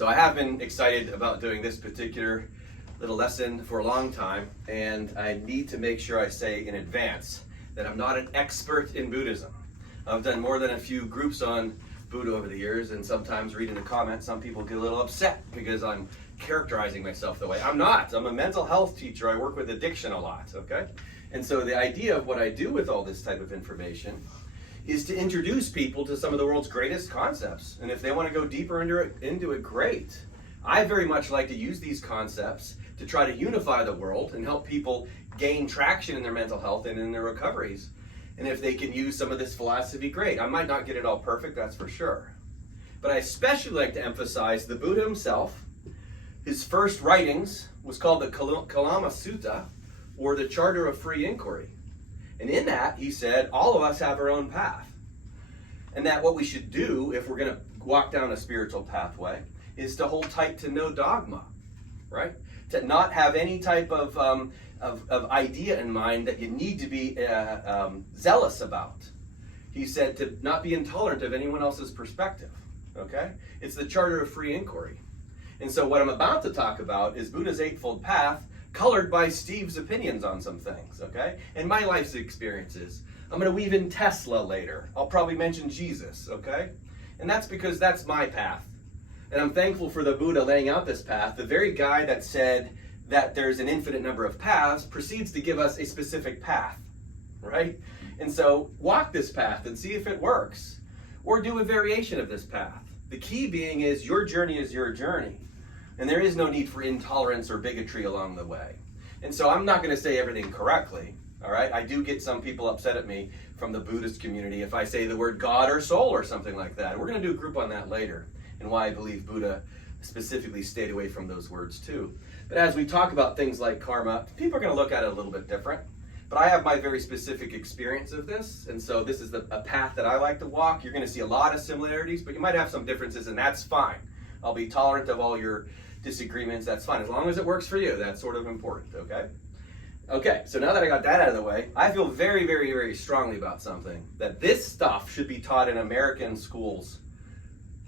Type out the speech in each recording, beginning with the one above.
So I have been excited about doing this particular little lesson for a long time, and I need to make sure I say in advance that I'm not an expert in Buddhism. I've done more than a few groups on Buddha over the years, and sometimes reading the comments, some people get a little upset because I'm characterizing myself the way. I'm not. I'm a mental health teacher. I work with addiction a lot, okay? And so the idea of what I do with all this type of information is to introduce people to some of the world's greatest concepts. And if they want to go deeper into it, great. I very much like to use these concepts to try to unify the world and help people gain traction in their mental health and in their recoveries. And if they can use some of this philosophy, great. I might not get it all perfect, that's for sure. But I especially like to emphasize the Buddha himself. His first writings was called the Kalama Sutta, or the Charter of Free Inquiry. And in that, he said, all of us have our own path. And that what we should do, if we're going to walk down a spiritual pathway, is to hold tight to no dogma, right? To not have any type of idea in mind that you need to be zealous about. He said to not be intolerant of anyone else's perspective, okay? It's the Charter of Free Inquiry. And so what I'm about to talk about is Buddha's Eightfold Path, colored by Steve's opinions on some things, okay? And my life's experiences. I'm going to weave in Tesla later. I'll probably mention Jesus, okay? And that's because that's my path. And I'm thankful for the Buddha laying out this path. The very guy that said that there's an infinite number of paths proceeds to give us a specific path, right? And so walk this path and see if it works. Or do a variation of this path. The key being is your journey is your journey. And there is no need for intolerance or bigotry along the way. And so I'm not going to say everything correctly, all right? I do get some people upset at me from the Buddhist community if I say the word God or soul or something like that. We're going to do a group on that later, and why I believe Buddha specifically stayed away from those words too. But as we talk about things like karma, people are going to look at it a little bit different. But I have my very specific experience of this, and so this is a path that I like to walk. You're going to see a lot of similarities, but you might have some differences, and that's fine. I'll be tolerant of all your disagreements, that's fine. As long as it works for you, that's sort of important, okay? Okay, so now that I got that out of the way, I feel very, very, very strongly about something. That this stuff should be taught in American schools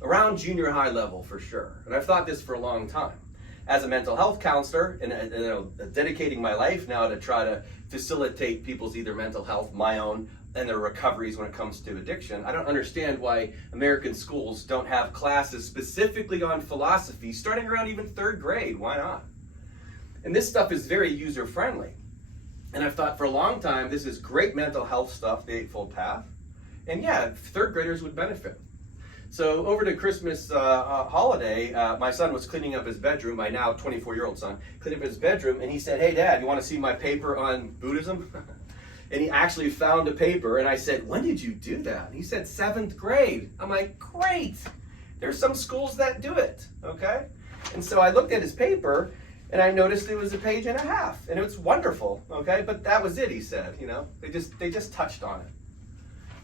around junior high level for sure. And I've thought this for a long time. As a mental health counselor, and dedicating my life now to try to facilitate people's either mental health, my own, and their recoveries when it comes to addiction, I don't understand why American schools don't have classes specifically on philosophy starting around even third grade. Why not? And this stuff is very user-friendly. And I've thought for a long time, this is great mental health stuff, the Eightfold Path. And yeah, third graders would benefit. So over the Christmas holiday, my son was cleaning up his bedroom, my now 24-year-old son, cleaning up his bedroom, and he said, hey Dad, you want to see my paper on Buddhism? And he actually found a paper, and I said, when did you do that? And he said, 7th grade. I'm like, great. There's some schools that do it, okay? And so I looked at his paper, and I noticed it was a page and a half, and it was wonderful, okay? But that was it, he said, you know? They just touched on it.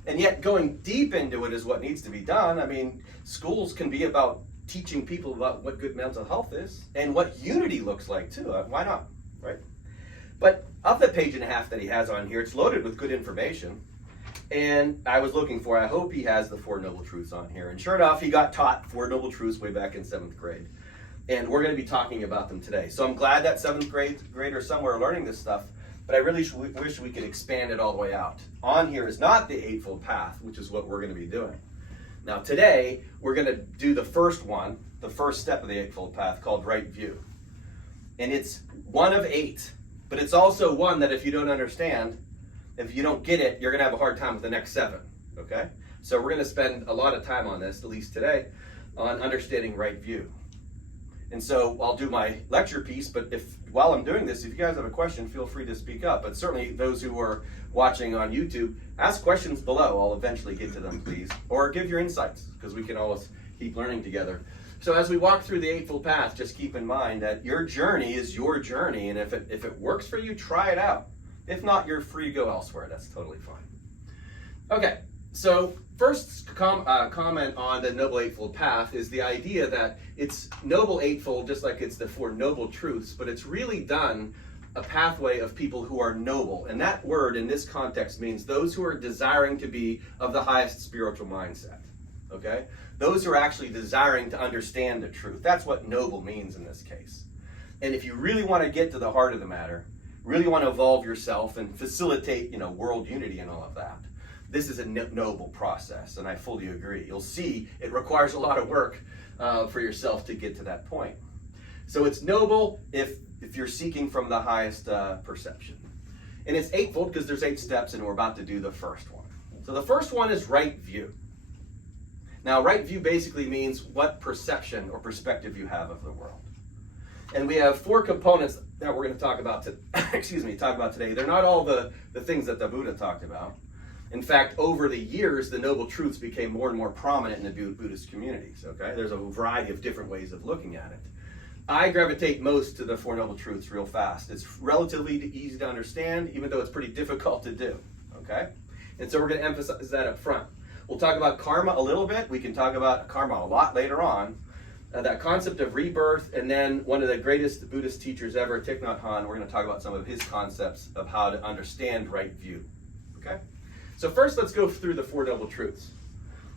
And yet going deep into it is what needs to be done. I mean, schools can be about teaching people about what good mental health is, and what unity looks like, too. Why not, right? But of the page and a half that he has on here, it's loaded with good information. And I was looking for, I hope he has the Four Noble Truths on here. And sure enough, he got taught Four Noble Truths way back in 7th grade. And we're going to be talking about them today. So I'm glad that 7th graders somewhere are learning this stuff, but I really wish we could expand it all the way out. On here is not the Eightfold Path, which is what we're going to be doing. Now today, we're going to do the first one, the first step of the Eightfold Path, called Right View. And it's one of 8. But it's also one that if you don't understand, if you don't get it, you're going to have a hard time with the next 7, okay? So we're going to spend a lot of time on this, at least today, on understanding right view. And so I'll do my lecture piece, but while I'm doing this, if you guys have a question, feel free to speak up. But certainly those who are watching on YouTube, ask questions below. I'll eventually get to them, please. Or give your insights, because we can always keep learning together. So as we walk through the Eightfold Path, just keep in mind that your journey is your journey, and if it works for you, try it out. If not, you're free to go elsewhere. That's totally fine. Okay, so first comment on the Noble Eightfold Path is the idea that it's Noble Eightfold, just like it's the Four Noble Truths, but it's really done a pathway of people who are noble. And that word in this context means those who are desiring to be of the highest spiritual mindset. okay? Those who are actually desiring to understand the truth. That's what noble means in this case. And if you really want to get to the heart of the matter, really want to evolve yourself and facilitate, world unity and all of that, this is a noble process, and I fully agree. You'll see it requires a lot of work for yourself to get to that point. So it's noble if you're seeking from the highest perception. And it's eightfold because there's 8 steps, and we're about to do the first one. So the first one is right view. Now, right view basically means what perception or perspective you have of the world. And we have 4 components that we're going to talk about today. They're not all the things that the Buddha talked about. In fact, over the years, the Noble Truths became more and more prominent in the Buddhist communities, okay? There's a variety of different ways of looking at it. I gravitate most to the 4 Noble Truths real fast. It's relatively easy to understand, even though it's pretty difficult to do, okay? And so we're going to emphasize that up front. We'll talk about karma a little bit. We can talk about karma a lot later on. That concept of rebirth, and then one of the greatest Buddhist teachers ever, Thich Nhat Hanh, we're going to talk about some of his concepts of how to understand right view, okay? So first, let's go through the 4 Noble Truths.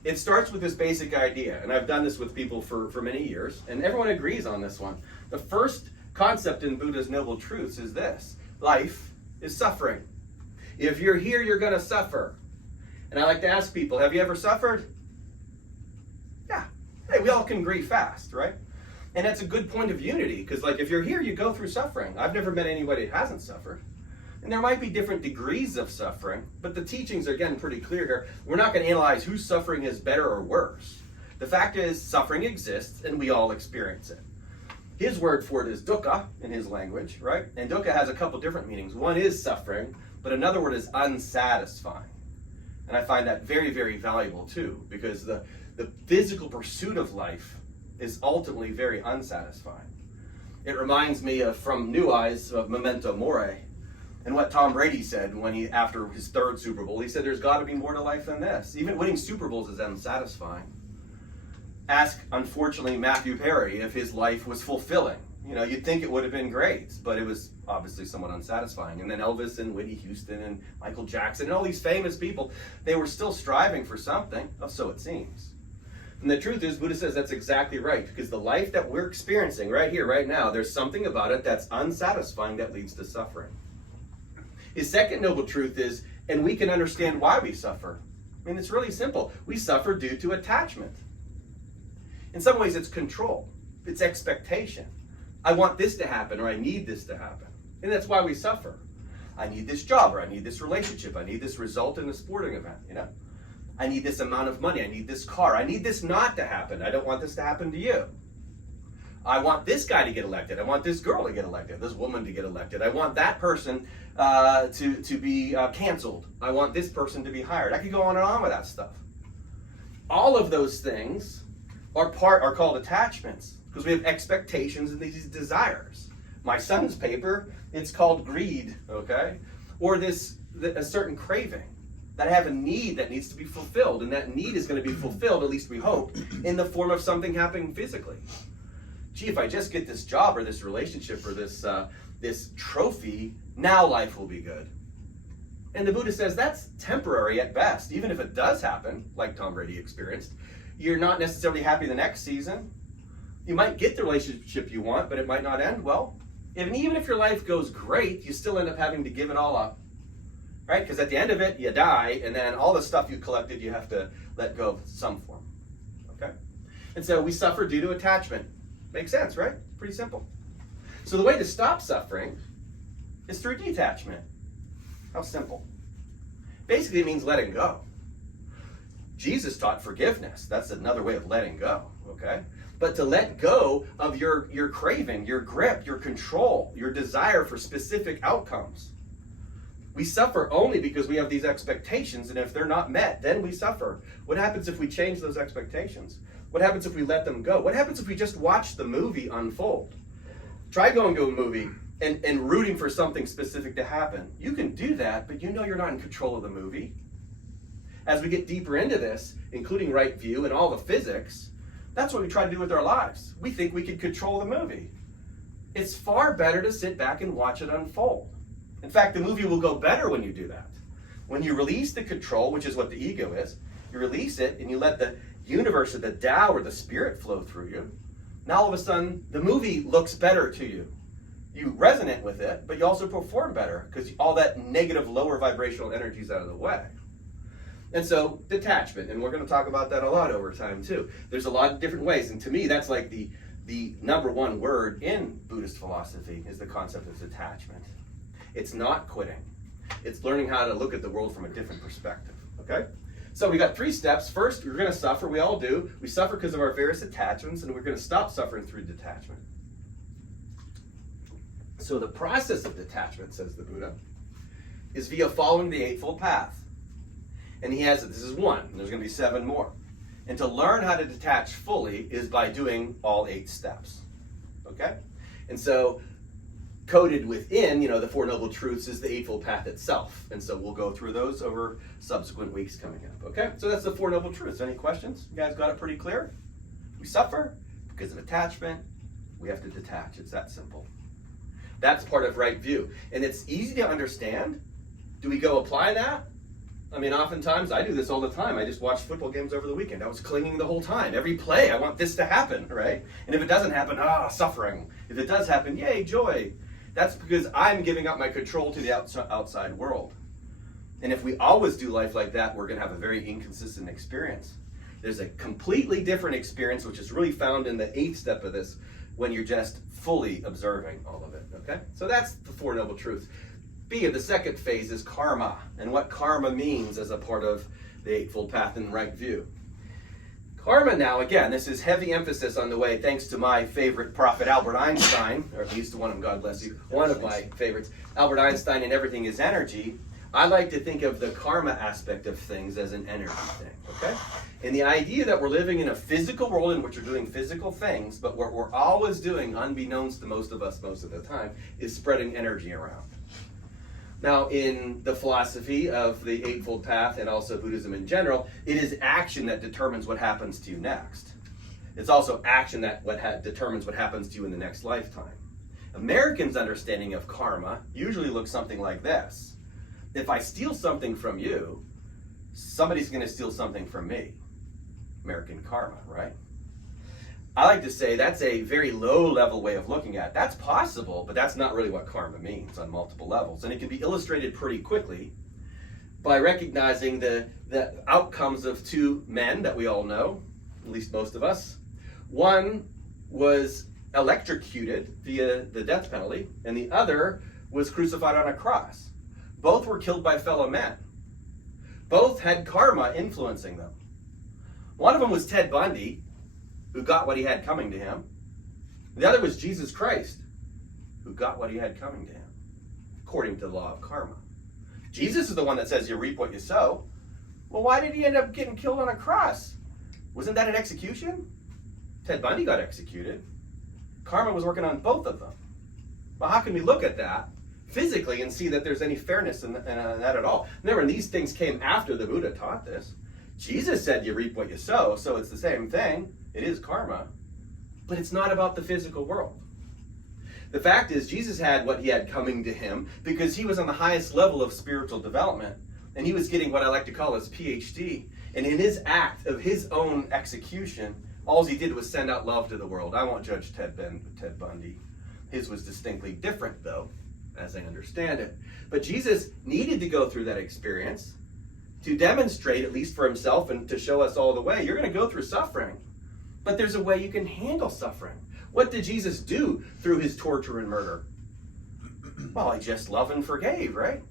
It starts with this basic idea, and I've done this with people for many years, and everyone agrees on this one. The first concept in Buddha's Noble Truths is this: life is suffering. If you're here, you're going to suffer. And I like to ask people, have you ever suffered? Yeah. Hey, we all can agree fast, right? And that's a good point of unity, because if you're here, you go through suffering. I've never met anybody that hasn't suffered. And there might be different degrees of suffering, but the teachings are, again, pretty clear here. We're not going to analyze whose suffering is better or worse. The fact is, suffering exists, and we all experience it. His word for it is dukkha, in his language, right? And dukkha has a couple different meanings. One is suffering, but another word is unsatisfying. And I find that very, very valuable, too, because the physical pursuit of life is ultimately very unsatisfying. It reminds me from New Eyes of Memento Mori, and what Tom Brady said after his 3rd Super Bowl. He said, there's got to be more to life than this. Even winning Super Bowls is unsatisfying. Ask, unfortunately, Matthew Perry if his life was fulfilling. You'd think it would have been great, but it was obviously somewhat unsatisfying. And then Elvis and Whitney Houston and Michael Jackson and all these famous people, they were still striving for something, so it seems. And the truth is, Buddha says that's exactly right, because the life that we're experiencing right here, right now, there's something about it that's unsatisfying that leads to suffering. His second noble truth is, and we can understand why we suffer. I mean, it's really simple. We suffer due to attachment. In some ways, it's control. It's expectation. I want this to happen, or I need this to happen. And that's why we suffer. I need this job, or I need this relationship. I need this result in a sporting event, I need this amount of money. I need this car. I need this not to happen. I don't want this to happen to you. I want this guy to get elected. I want this girl to get elected. This woman to get elected. I want that person to be canceled. I want this person to be hired. I could go on and on with that stuff. All of those things are called attachments, because we have expectations and these desires. My son's paper, it's called greed, okay? Or a certain craving. That I have a need that needs to be fulfilled, and that need is going to be fulfilled, at least we hope, in the form of something happening physically. Gee, if I just get this job or this relationship or this trophy, now life will be good. And the Buddha says that's temporary at best. Even if it does happen, like Tom Brady experienced, you're not necessarily happy the next season. You might get the relationship you want, but it might not end well. And even if your life goes great, you still end up having to give it all up. Right? Because at the end of it, you die, and then all the stuff you collected, you have to let go of some form. Okay? And so we suffer due to attachment. Makes sense, right? Pretty simple. So the way to stop suffering is through detachment. How simple. Basically, it means letting go. Jesus taught forgiveness. That's another way of letting go, okay? But to let go of your craving, your grip, your control, your desire for specific outcomes. We suffer only because we have these expectations, and if they're not met, then we suffer. What happens if we change those expectations? What happens if we let them go? What happens if we just watch the movie unfold? Try going to a movie and rooting for something specific to happen. You can do that, but you know you're not in control of the movie. As we get deeper into this, including right view and all the physics, that's what we try to do with our lives. We think we can control the movie. It's far better to sit back and watch it unfold. In fact, the movie will go better when you do that. When you release the control, which is what the ego is, you release it and you let the universe or the Tao or the spirit flow through you, now all of a sudden the movie looks better to you. You resonate with it, but you also perform better because all that negative lower vibrational energy is out of the way. And so detachment, and we're going to talk about that a lot over time too. There's a lot of different ways, and to me that's like the number one word in Buddhist philosophy is the concept of detachment. It's not quitting. It's learning how to look at the world from a different perspective, okay? So we got 3 steps. First, we're going to suffer. We all do. We suffer because of our various attachments, and we're going to stop suffering through detachment. So the process of detachment, says the Buddha, is via following the Eightfold Path. And he has, this is 1, and there's going to be 7 more. And to learn how to detach fully is by doing all 8 steps, okay? And so coded within, the Four Noble Truths is the Eightfold Path itself. And so we'll go through those over subsequent weeks coming up, okay? So that's the Four Noble Truths. Any questions? You guys got it pretty clear? We suffer because of attachment. We have to detach. It's that simple. That's part of right view. And it's easy to understand. Do we go apply that? I mean, oftentimes I do this all the time. I just watch football games over the weekend. I was clinging the whole time. Every play, I want this to happen, right? And if it doesn't happen, suffering. If it does happen, yay, joy. That's because I'm giving up my control to the outside world. And if we always do life like that, we're going to have a very inconsistent experience. There's a completely different experience, which is really found in the 8th step of this, when you're just fully observing all of it, okay? So that's the Four Noble Truths. B, the second phase is karma, and what karma means as a part of the Eightfold Path in right view. Karma now, again, this is heavy emphasis on the way, thanks to my favorite prophet, Albert Einstein, or at least one of them, God bless you, one of my favorites, Albert Einstein and Everything is Energy. I like to think of the karma aspect of things as an energy thing, okay? And the idea that we're living in a physical world in which we're doing physical things, but what we're always doing, unbeknownst to most of us most of the time, is spreading energy around. Now, in the philosophy of the Eightfold Path and also Buddhism in general, it is action that determines what happens to you next. It's also action that determines what happens to you in the next lifetime. Americans' understanding of karma usually looks something like this. If I steal something from you, somebody's going to steal something from me. American karma, right? I like to say that's a very low-level way of looking at it. That's possible, but that's not really what karma means on multiple levels. And it can be illustrated pretty quickly by recognizing the outcomes of 2 men that we all know, at least most of us. One was electrocuted via the death penalty, and the other was crucified on a cross. Both were killed by fellow men. Both had karma influencing them. One of them was Ted Bundy, who got what he had coming to him. The other was Jesus Christ, who got what he had coming to him, according to the law of karma. Jesus is the one that says you reap what you sow. Well, why did he end up getting killed on a cross? Wasn't that an execution? Ted Bundy got executed. Karma was working on both of them. Well, how can we look at that physically and see that there's any fairness in that at all? Remember, these things came after the Buddha taught this. Jesus said you reap what you sow, so it's the same thing. It is karma, but it's not about the physical world. The fact is, Jesus had what he had coming to him because he was on the highest level of spiritual development, and he was getting what I like to call his PhD. And in his act of his own execution, all he did was send out love to the world. I won't judge Ted Bundy. His was distinctly different, though, as I understand it. But Jesus needed to go through that experience to demonstrate, at least for himself, and to show us all the way. You're going to go through suffering, but there's a way you can handle suffering. What did Jesus do through his torture and murder? Well, he just loved and forgave, right?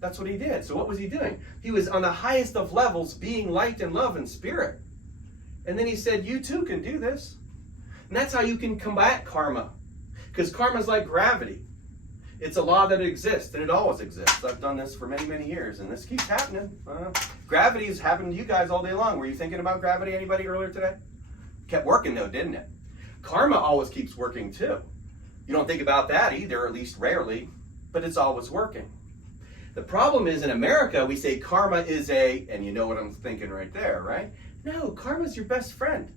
That's what he did. So what was he doing? He was on the highest of levels, being light and love and spirit. And then he said, you too can do this. And that's how you can combat karma. Because karma is like gravity. It's a law that exists, and it always exists. I've done this for many, many years, and this keeps happening. Gravity has happened to you guys all day long. Were you thinking about gravity, anybody, earlier today? Kept working, though, didn't it? Karma always keeps working, too. You don't think about that either, at least rarely, but it's always working. The problem is, in America, we say karma is and you know what I'm thinking right there, right? No, karma is your best friend.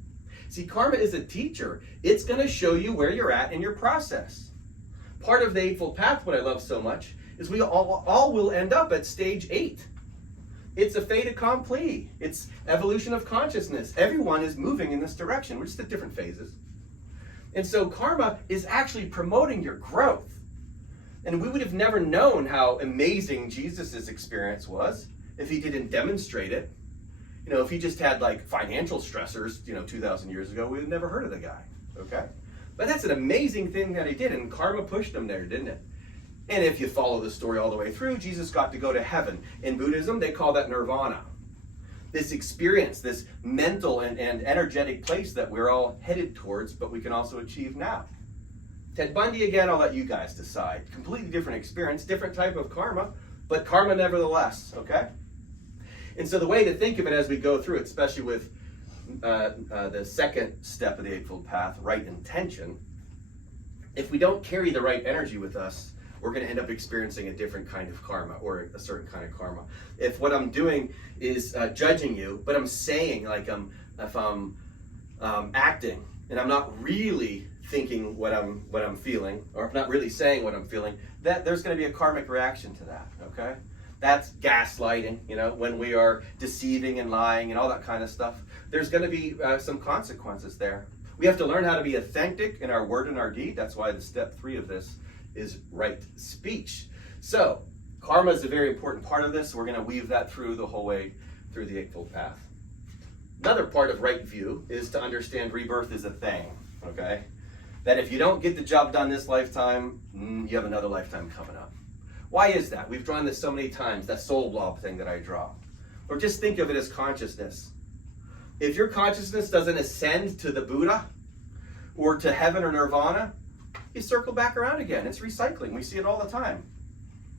See, karma is a teacher. It's going to show you where you're at in your process. Part of the Eightfold Path, what I love so much, is we all will end up at stage 8. It's a fait accompli. It's evolution of consciousness. Everyone is moving in this direction. We're just at different phases. And so karma is actually promoting your growth. And we would have never known how amazing Jesus' experience was if he didn't demonstrate it. You know, if he just had like financial stressors, 2,000 years ago, we would have never heard of the guy, okay? But that's an amazing thing that he did, and karma pushed him there, didn't it? And if you follow the story all the way through, Jesus got to go to heaven. In Buddhism, they call that nirvana. This experience, this mental and energetic place that we're all headed towards, but we can also achieve now. Ted Bundy, again, I'll let you guys decide. Completely different experience, different type of karma, but karma nevertheless, okay? And so the way to think of it as we go through it, especially with the second step of the Eightfold Path, right intention, if we don't carry the right energy with us, we're going to end up experiencing a different kind of karma, or a certain kind of karma. If what I'm doing is judging you, but I'm saying, like, if I'm acting and I'm not really thinking what I'm feeling, or if not really saying what I'm feeling, that there's going to be a karmic reaction to that. Okay, that's gaslighting. When we are deceiving and lying and all that kind of stuff, there's going to be some consequences there. We have to learn how to be authentic in our word and our deed. That's why the step 3 of this is right speech. So karma is a very important part of this. We're going to weave that through the whole way through the Eightfold Path. Another part of right view is to understand rebirth is a thing, okay? That if you don't get the job done this lifetime, you have another lifetime coming up. Why is that? We've drawn this so many times, that soul blob thing that I draw. Or just think of it as consciousness. If your consciousness doesn't ascend to the Buddha or to heaven or nirvana, you circle back around again. It's recycling. We see it all the time.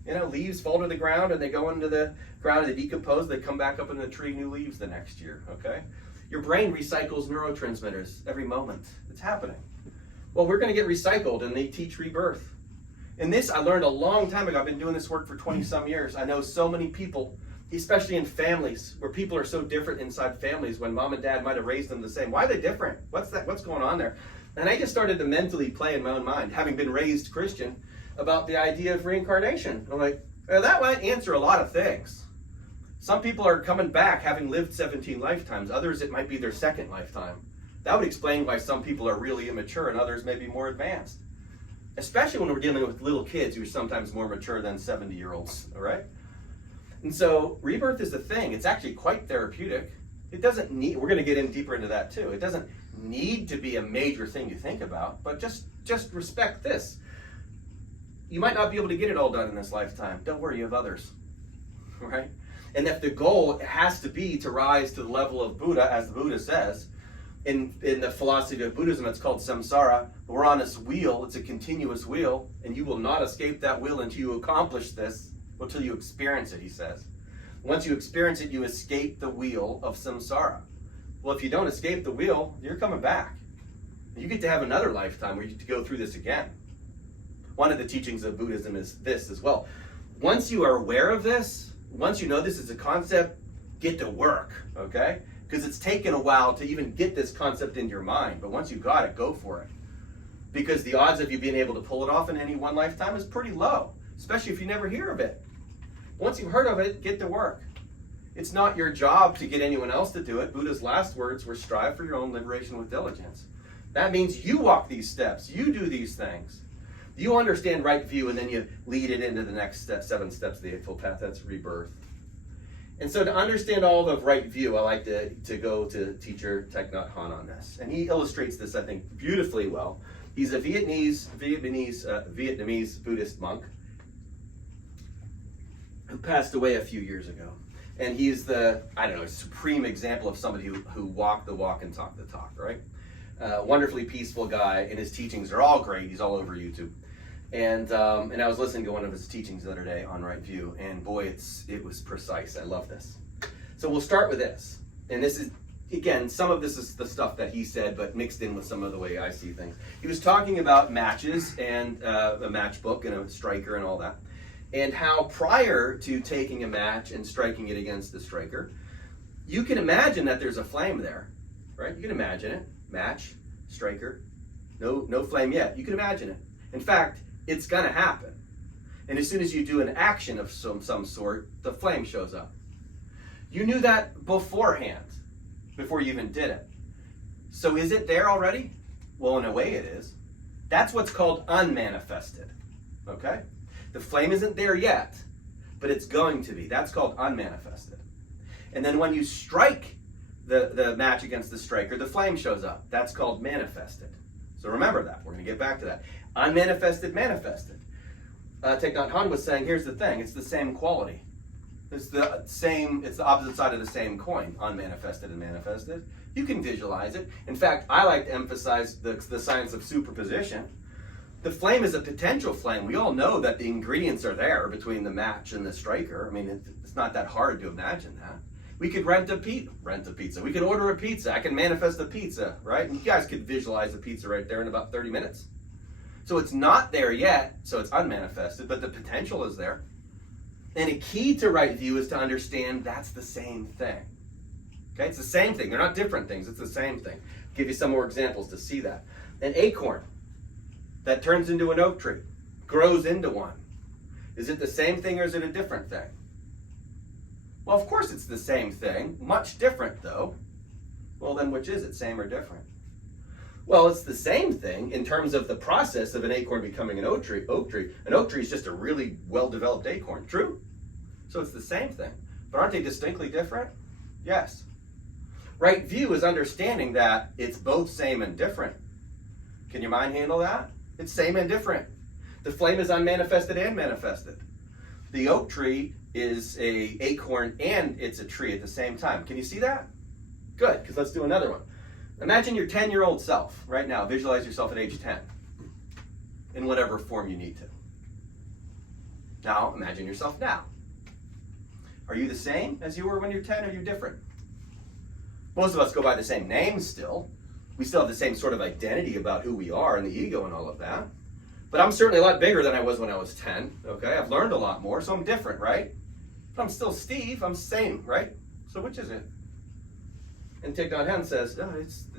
Leaves fall to the ground and they go into the ground and they decompose. They come back up in the tree, new leaves the next year, okay? Your brain recycles neurotransmitters every moment. It's happening. Well, we're going to get recycled, and they teach rebirth. And this I learned a long time ago. I've been doing this work for 20-some years. I know so many people, especially in families, where people are so different inside families when mom and dad might have raised them the same. Why are they different? What's going on there? And I just started to mentally play in my own mind, having been raised Christian, about the idea of reincarnation. I'm like, that might answer a lot of things. Some people are coming back having lived 17 lifetimes. Others, it might be their second lifetime. That would explain why some people are really immature and others may be more advanced. Especially when we're dealing with little kids who are sometimes more mature than 70-year-olds, all right? And so rebirth is a thing. It's actually quite therapeutic. It doesn't need, we're going to get in deeper into that too. It doesn't need to be a major thing to think about, but just respect this. You might not be able to get it all done in this lifetime. Don't worry, you have others, right? And if the goal has to be to rise to the level of Buddha, as the Buddha says, in the philosophy of Buddhism, it's called samsara. We're on this wheel. It's a continuous wheel, and you will not escape that wheel until you accomplish this, until you experience it, he says. Once you experience it, you escape the wheel of samsara. Well, if you don't escape the wheel, you're coming back. You get to have another lifetime where you get to go through this again. One of the teachings of Buddhism is this as well. Once you are aware of this, once you know this is a concept, get to work, okay? Because it's taken a while to even get this concept into your mind. But once you got it, go for it. Because the odds of you being able to pull it off in any one lifetime is pretty low, especially if you never hear of it. Once you've heard of it, get to work. It's not your job to get anyone else to do it. Buddha's last words were, strive for your own liberation with diligence. That means you walk these steps. You do these things. You understand right view, and then you lead it into the next 7 steps of the Eightfold Path. That's rebirth. And so to understand all of right view, I like to go to teacher Thich Nhat Hanh on this. And he illustrates this, I think, beautifully well. He's a Vietnamese Buddhist monk who passed away a few years ago. And he's the, supreme example of somebody who walked the walk and talked the talk, right? Wonderfully peaceful guy, and his teachings are all great. He's all over YouTube. And I was listening to one of his teachings the other day on right view, and boy, it was precise. I love this. So we'll start with this. And this is, again, some of this is the stuff that he said, but mixed in with some of the way I see things. He was talking about matches and a matchbook and a striker and all that. And how prior to taking a match and striking it against the striker, you can imagine that there's a flame there, right? You can imagine it. Match, striker, no flame yet. You can imagine it. In fact, it's going to happen. And as soon as you do an action of some sort, the flame shows up. You knew that beforehand, before you even did it. So is it there already? Well, in a way it is. That's what's called unmanifested, okay? The flame isn't there yet, but it's going to be. That's called unmanifested. And then when you strike the match against the striker, the flame shows up. That's called manifested. So remember that. We're going to get back to that. Unmanifested, manifested. Thich Nhat Hanh was saying, here's the thing. It's the same quality. It's the opposite side of the same coin, unmanifested and manifested. You can visualize it. In fact, I like to emphasize the science of superposition. The flame is a potential flame. We all know that the ingredients are there between the match and the striker. I mean, it's not that hard to imagine that. We could rent a pizza. We could order a pizza. I can manifest a pizza, right? And you guys could visualize the pizza right there in about 30 minutes. So it's not there yet, so it's unmanifested, but the potential is there. And a key to right view is to understand that's the same thing. Okay, it's the same thing. They're not different things. It's the same thing. I'll give you some more examples to see that. An acorn that turns into an oak tree, grows into one. Is it the same thing or is it a different thing? Well, of course it's the same thing. Much different, though. Well, then which is it, same or different? Well, it's the same thing in terms of the process of an acorn becoming an oak tree. An oak tree is just a really well-developed acorn. True? So it's the same thing. But aren't they distinctly different? Yes. Right view is understanding that it's both same and different. Can your mind handle that? It's same and different. The flame is unmanifested and manifested. The oak tree is an acorn and it's a tree at the same time. Can you see that? Good, because let's do another one. Imagine your 10-year-old self right now. Visualize yourself at age 10 in whatever form you need to. Now, imagine yourself now. Are you the same as you were when you're 10 or are you different? Most of us go by the same names still. We still have the same sort of identity about who we are and the ego and all of that. But I'm certainly a lot bigger than I was when I was 10, okay? I've learned a lot more, so I'm different, right? But I'm still Steve, I'm the same, right? So which is it? And Thich Nhat Hanh says, no,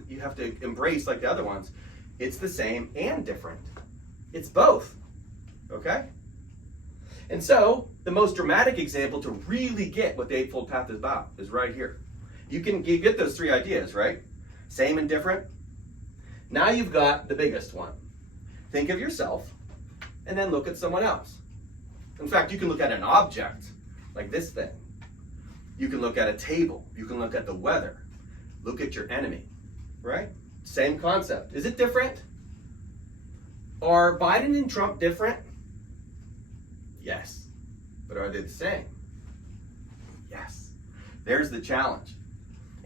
you have to embrace, like the other ones, it's the same and different. It's both, okay? And so, the most dramatic example to really get what the Eightfold Path is about is right here. You get those three ideas, right? Same and different. Now you've got the biggest one. Think of yourself, and then look at someone else. In fact, you can look at an object, like this thing. You can look at a table. You can look at the weather. Look at your enemy, right? Same concept. Is it different? Are Biden and Trump different? Yes. But are they the same? Yes. There's the challenge.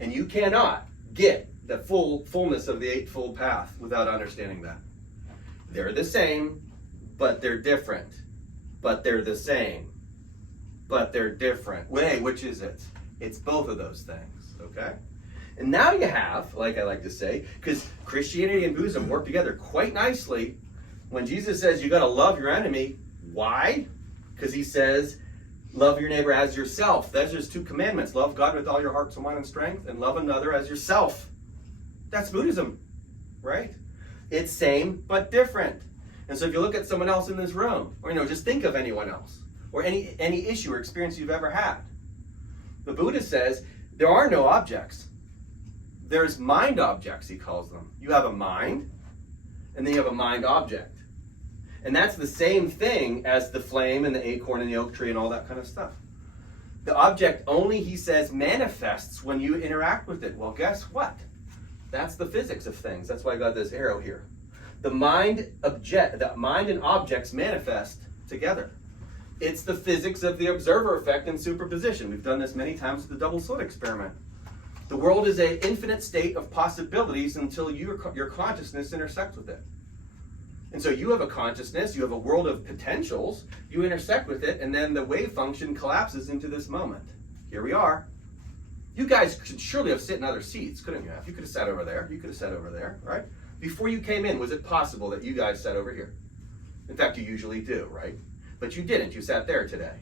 And you cannot get the fullness of the Eightfold Path without understanding that. They're the same, but they're different. But they're the same, but they're different. Wait, which is it? It's both of those things, okay? And now you have, like I like to say, because Christianity and Buddhism work together quite nicely. When Jesus says you got to love your enemy, why? Because he says, love your neighbor as yourself. That's just two commandments. Love God with all your heart, soul, mind, and strength, and love another as yourself. That's Buddhism, right? It's same but different. And so if you look at someone else in this room, or just think of anyone else, or any issue or experience you've ever had. The Buddha says there are no objects. There's mind objects, he calls them. You have a mind, and then you have a mind object. And that's the same thing as the flame and the acorn and the oak tree and all that kind of stuff. The object only, he says, manifests when you interact with it. Well, guess what? That's the physics of things. That's why I got this arrow here. The mind and objects manifest together. It's the physics of the observer effect and superposition. We've done this many times with the double slit experiment. The world is an infinite state of possibilities until your consciousness intersects with it. And so you have a consciousness, you have a world of potentials, you intersect with it, and then the wave function collapses into this moment. Here we are. You guys could surely have sit in other seats, couldn't you have? You could have sat over there, you could have sat over there, right? Before you came in, was it possible that you guys sat over here? In fact, you usually do, right? But you didn't, you sat there today.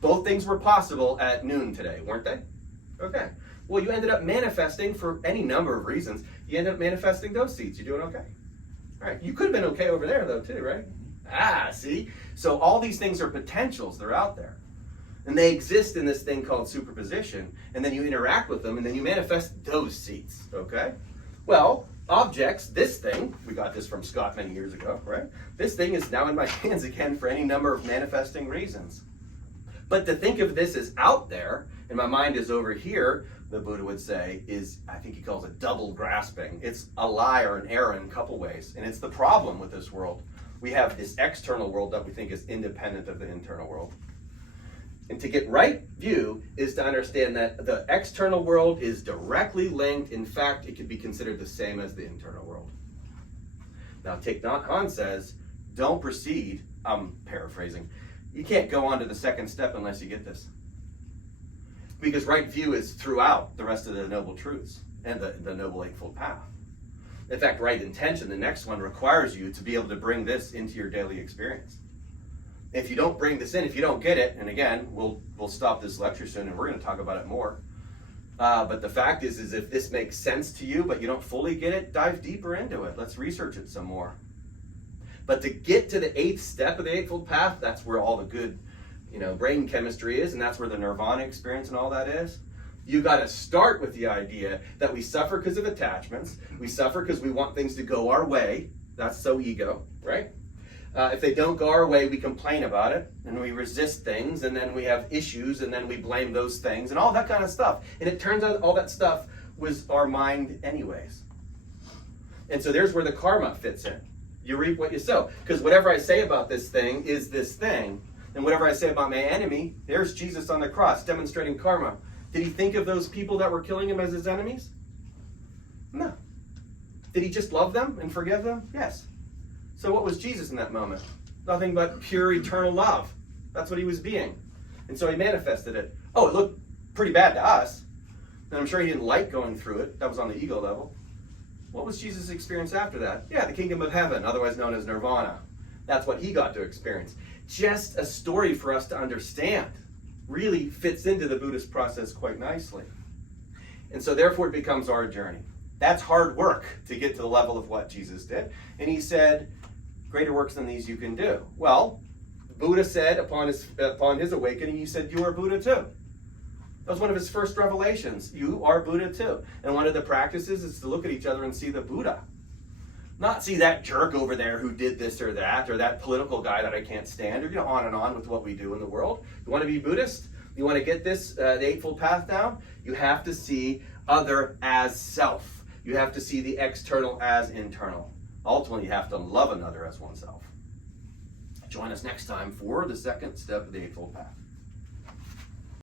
Both things were possible at noon today, weren't they? Okay. Well, you ended up manifesting, for any number of reasons, you ended up manifesting those seats. You're doing okay. Right? You could have been okay over there, though, too, right? See? So all these things are potentials. They're out there. And they exist in this thing called superposition, and then you interact with them, and then you manifest those seeds, okay? Well, objects, this thing, we got this from Scott many years ago, right? This thing is now in my hands again for any number of manifesting reasons. But to think of this as out there, and my mind is over here, the Buddha would say, is, I think he calls it double grasping. It's a lie or an error in a couple ways, and it's the problem with this world. We have this external world that we think is independent of the internal world. And to get right view is to understand that the external world is directly linked. In fact, it could be considered the same as the internal world. Now, Thich Nhat Hanh says, don't proceed, I'm paraphrasing, you can't go on to the second step unless you get this. Because right view is throughout the rest of the Noble Truths and the Noble Eightfold Path. In fact, right intention, the next one, requires you to be able to bring this into your daily experience. If you don't bring this in, if you don't get it, and again, we'll stop this lecture soon and we're going to talk about it more. But the fact is if this makes sense to you, but you don't fully get it, dive deeper into it. Let's research it some more. But to get to the 8th step of the Eightfold Path, that's where all the good, brain chemistry is, and that's where the nirvana experience and all that is. You got to start with the idea that we suffer because of attachments. We suffer because we want things to go our way. That's so ego, right? If they don't go our way, we complain about it, and we resist things, and then we have issues, and then we blame those things, and all that kind of stuff. And it turns out all that stuff was our mind anyways. And so there's where the karma fits in. You reap what you sow. Because whatever I say about this thing is this thing. And whatever I say about my enemy, there's Jesus on the cross demonstrating karma. Did he think of those people that were killing him as his enemies? No. Did he just love them and forgive them? Yes. So what was Jesus in that moment? Nothing but pure eternal love. That's what he was being. And so he manifested it. Oh, it looked pretty bad to us. And I'm sure he didn't like going through it. That was on the ego level. What was Jesus' experience after that? Yeah, the kingdom of heaven, otherwise known as nirvana. That's what he got to experience. Just a story for us to understand. Really fits into the Buddhist process quite nicely. And so therefore it becomes our journey. That's hard work to get to the level of what Jesus did. And he said, greater works than these you can do. Well, Buddha said upon his awakening, he said, you are Buddha too. That was one of his first revelations. You are Buddha too. And one of the practices is to look at each other and see the Buddha. Not see that jerk over there who did this or that political guy that I can't stand, or on and on with what we do in the world. You want to be Buddhist? You want to get this, the Eightfold Path down? You have to see other as self. You have to see the external as internal. Ultimately, you have to love another as oneself. Join us next time for the second step of the Eightfold Path.